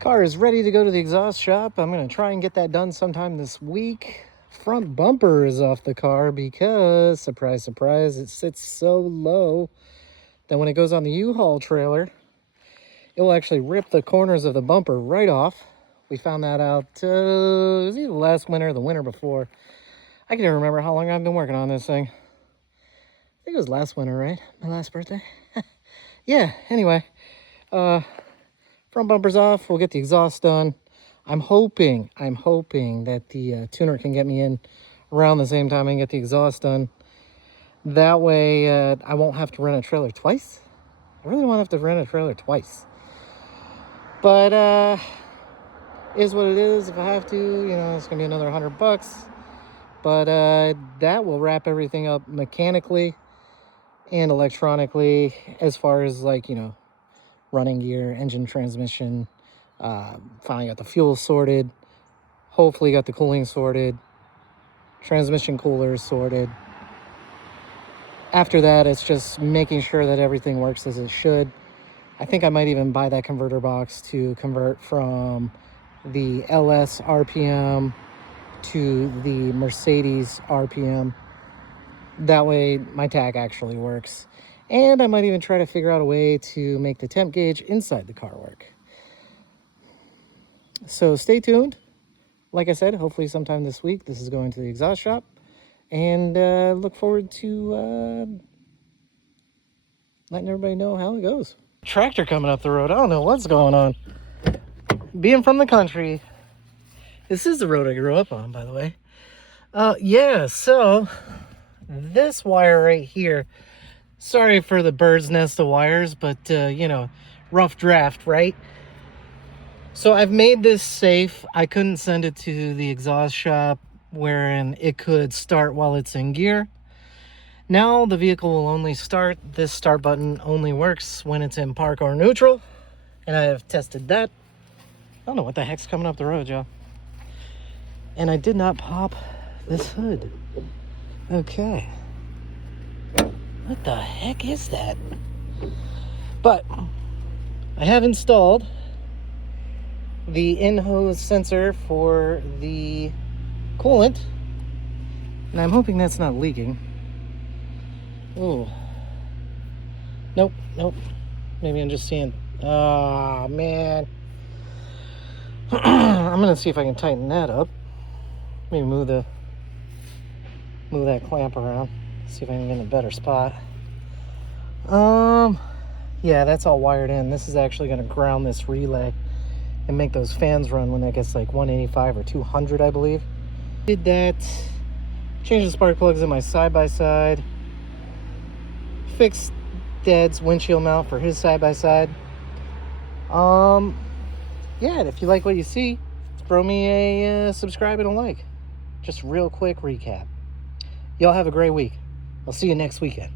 Car is ready to go to the exhaust shop. I'm going to try and get that done sometime this week. Front bumper is off the car because, surprise, surprise, it sits so low that when it goes on the U-Haul trailer, it will actually rip the corners of the bumper right off. We found that out, it was either last winter or the winter before. I can't even remember how long I've been working on this thing. I think it was last winter, right? My last birthday. Yeah, anyway. Front bumper's off. We'll get the exhaust done. I'm hoping that the tuner can get me in around the same time I can get the exhaust done. That way, I won't have to rent a trailer twice. I really won't have to rent a trailer twice. But, is what it is. If I have to, you know, it's gonna be another $100. But that will wrap everything up mechanically and electronically, as far as, like, you know, running gear, engine, transmission. Finally got the fuel sorted. Hopefully got the cooling sorted. Transmission coolers sorted. After that, it's just making sure that everything works as it should. I think I might even buy that converter box to convert from the LS RPM to the Mercedes RPM. That way my tach actually works. And I might even try to figure out a way to make the temp gauge inside the car work. So stay tuned. Like I said, hopefully sometime this week, this is going to the exhaust shop. And look forward to letting everybody know how it goes. Tractor coming up the road. I don't know what's going on. Being from the country, this is the road I grew up on, by the way. Yeah, so this wire right here, sorry for the bird's nest of wires, but, you know, rough draft, right? So I've made this safe. I couldn't send it to the exhaust shop wherein it could start while it's in gear. Now the vehicle will only start. This start button only works when it's in park or neutral. And I have tested that. I don't know what the heck's coming up the road, y'all. And I did not pop this hood. Okay. What the heck is that? But I have installed the in-hose sensor for the coolant, and I'm hoping that's not leaking. Oh, nope. Maybe I'm just seeing. Oh man. I'm gonna see if I can tighten that up. Maybe move that clamp around. See if I can get in a better spot. Yeah, that's all wired in. This is actually going to ground this relay and make those fans run when that gets like 185 or 200, I believe. Did that. Changed the spark plugs in my side-by-side. Fixed Dad's windshield mount for his side-by-side. Yeah, and if you like what you see, throw me a subscribe and a like. Just real quick recap. Y'all have a great week. I'll see you next weekend.